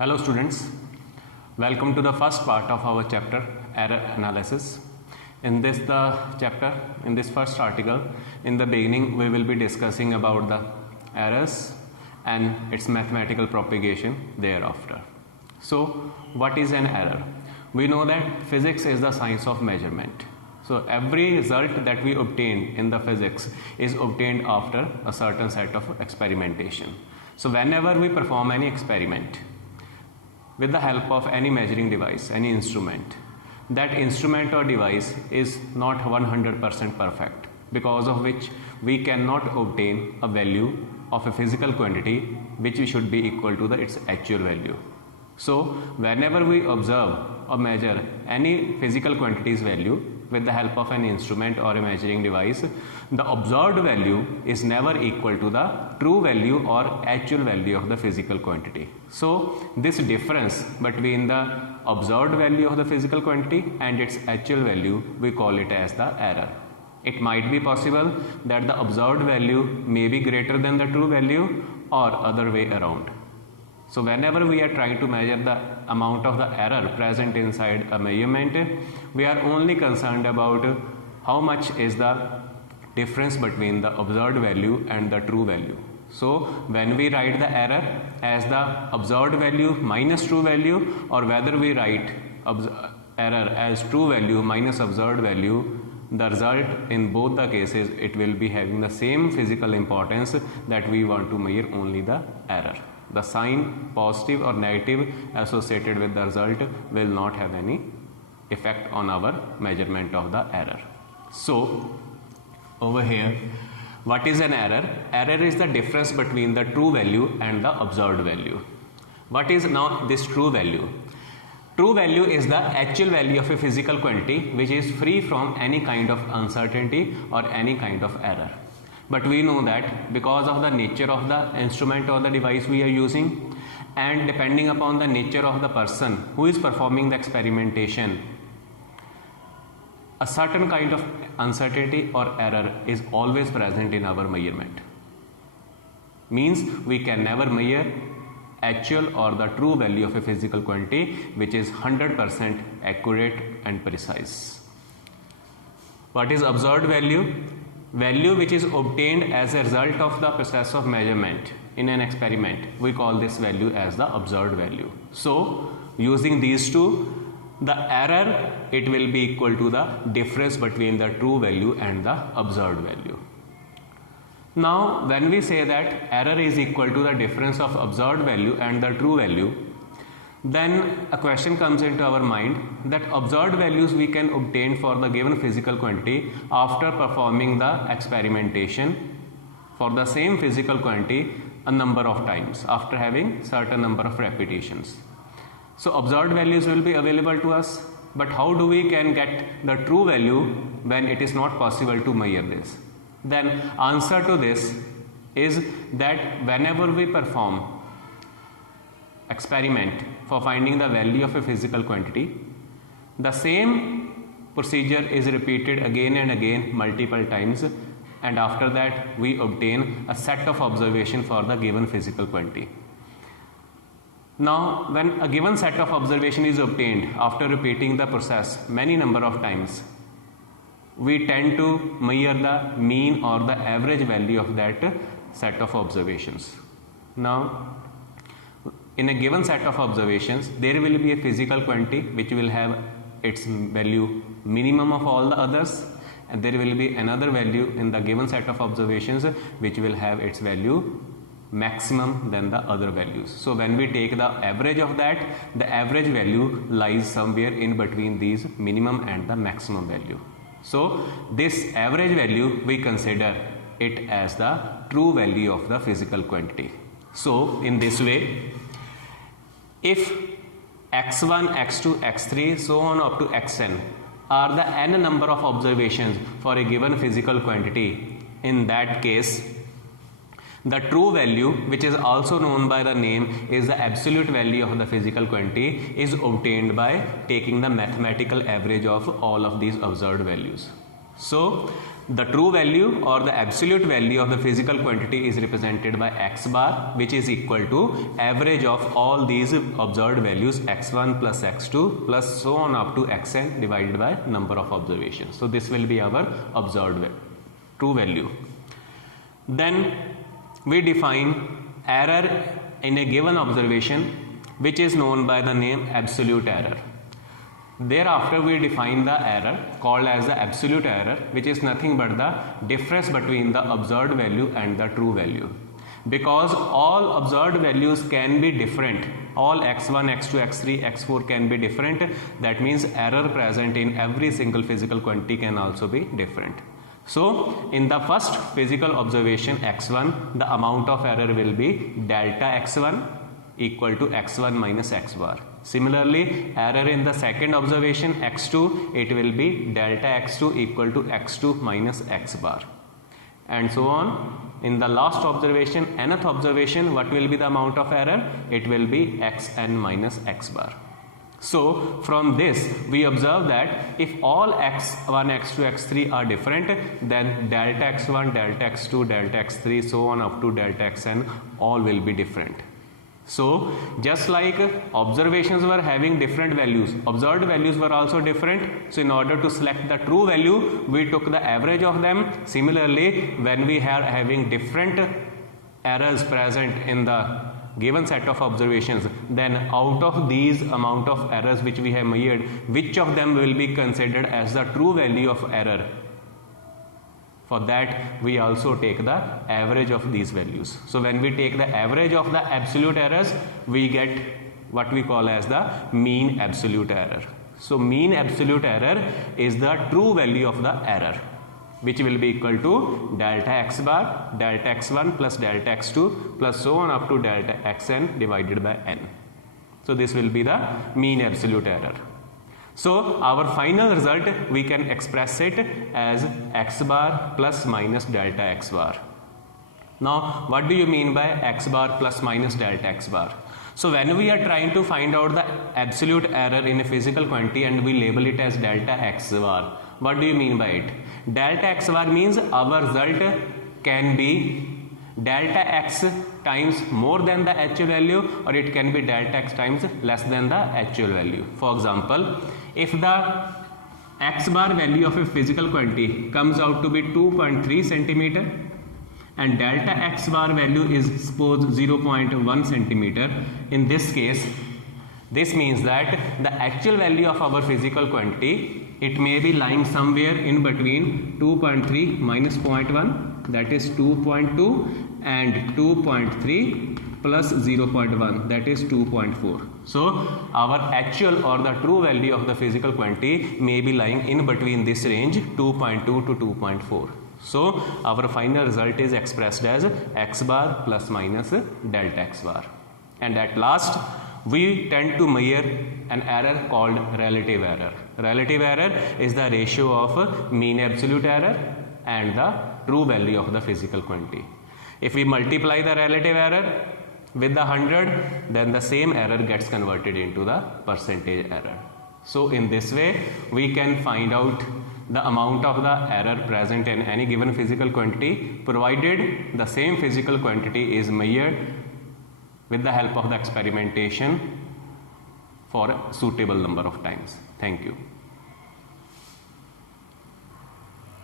Hello students, welcome to the first part of our chapter error analysis. In this first article, in the beginning we will be discussing about the errors and its mathematical propagation thereafter. So what is an error? We know that physics is the science of measurement. So every result that we obtain in the physics is obtained after a certain set of experimentation. So whenever we perform any experiment with the help of any measuring device, any instrument, that instrument or device is not 100% perfect, because of which we cannot obtain a value of a physical quantity which should be equal to its actual value. So whenever we observe or measure any physical quantity's value with the help of an instrument or a measuring device, the observed value is never equal to the true value or actual value of the physical quantity. So this difference between the observed value of the physical quantity and its actual value, we call it as the error. It might be possible that the observed value may be greater than the true value or other way around. So whenever we are trying to measure the amount of the error present inside a measurement, we are only concerned about how much is the difference between the observed value and the true value. So when we write the error as the observed value minus true value, or whether we write error as true value minus observed value, the result in both the cases, it will be having the same physical importance, that we want to measure only the error. The sign positive or negative associated with the result will not have any effect on our measurement of the error. So over here, what is an error? Error is the difference between the true value and the observed value. What is now this true value? True value is the actual value of a physical quantity which is free from any kind of uncertainty or any kind of error. But we know that because of the nature of the instrument or the device we are using, and depending upon the nature of the person who is performing the experimentation, a certain kind of uncertainty or error is always present in our measurement. Means we can never measure actual or the true value of a physical quantity which is 100% accurate and precise. What is observed value? Value which is obtained as a result of the process of measurement in an experiment, we call this value as the observed value. So using these two, the error, it will be equal to the difference between the true value and the observed value. Now when we say that error is equal to the difference of observed value and the true value, then a question comes into our mind that observed values we can obtain for the given physical quantity after performing the experimentation for the same physical quantity a number of times, after having certain number of repetitions. So observed values will be available to us, but how do we can get the true value when it is not possible to measure this? Then answer to this is that whenever we perform experiment for finding the value of a physical quantity, the same procedure is repeated again and again multiple times, and after that we obtain a set of observation for the given physical quantity. Now when a given set of observation is obtained after repeating the process many number of times, we tend to measure the mean or the average value of that set of observations. Now in a given set of observations, there will be a physical quantity which will have its value minimum of all the others, and there will be another value in the given set of observations which will have its value maximum than the other values. So when we take the average of that, the average value lies somewhere in between these minimum and the maximum value. So this average value, we consider it as the true value of the physical quantity. So in this way, if x1, x2, x3, so on up to xn are the n number of observations for a given physical quantity, in that case the true value, which is also known by the name is the absolute value of the physical quantity, is obtained by taking the mathematical average of all of these observed values. So the true value or the absolute value of the physical quantity is represented by x bar, which is equal to average of all these observed values x1 plus x2 plus so on up to xn divided by number of observations. So this will be our observed true value. Then we define error in a given observation, which is known by the name absolute error. Thereafter we define the error called as the absolute error, which is nothing but the difference between the observed value and the true value. Because all observed values can be different, all x1, x2, x3, x4 can be different, that means error present in every single physical quantity can also be different. So in the first physical observation x1, the amount of error will be delta x1 equal to x1 minus x bar. Similarly, error in the second observation x2, it will be delta x2 equal to x2 minus x bar, and so on. In the last observation, nth observation, what will be the amount of error? It will be xn minus x bar. So from this we observe that if all x1, x2, x3 are different, then delta x1, delta x2, delta x3, so on up to delta xn, all will be different. So just like observations were having different values, observed values were also different. So in order to select the true value, we took the average of them. Similarly, when we are having different errors present in the given set of observations, then out of these amount of errors which we have measured, which of them will be considered as the true value of error? For that we also take the average of these values. So when we take the average of the absolute errors, we get what we call as the mean absolute error. So mean absolute error is the true value of the error, which will be equal to delta x bar, delta x1 plus delta x2 plus so on up to delta xn divided by n. So this will be the mean absolute error. So our final result, we can express it as x bar plus minus delta x bar. Now what do you mean by x bar plus minus delta x bar? So when we are trying to find out the absolute error in a physical quantity and we label it as delta x bar, what do you mean by it? Delta x bar means our result can be delta x times more than the actual value, or it can be delta x times less than the actual value. For example, if the x bar value of a physical quantity comes out to be 2.3 centimeter and delta x bar value is suppose 0.1 centimeter, in this case this means that the actual value of our physical quantity, it may be lying somewhere in between 2.3 minus 0.1, that is 2.2, and 2.3 plus 0.1, that is 2.4. So our actual or the true value of the physical quantity may be lying in between this range 2.2 to 2.4. So our final result is expressed as x bar plus minus delta x bar. And at last we tend to measure an error called relative error. Relative error is the ratio of mean absolute error and the true value of the physical quantity. If we multiply the relative error with the 100, then the same error gets converted into the percentage error. So in this way we can find out the amount of the error present in any given physical quantity, provided the same physical quantity is measured with the help of the experimentation for a suitable number of times. Thank you.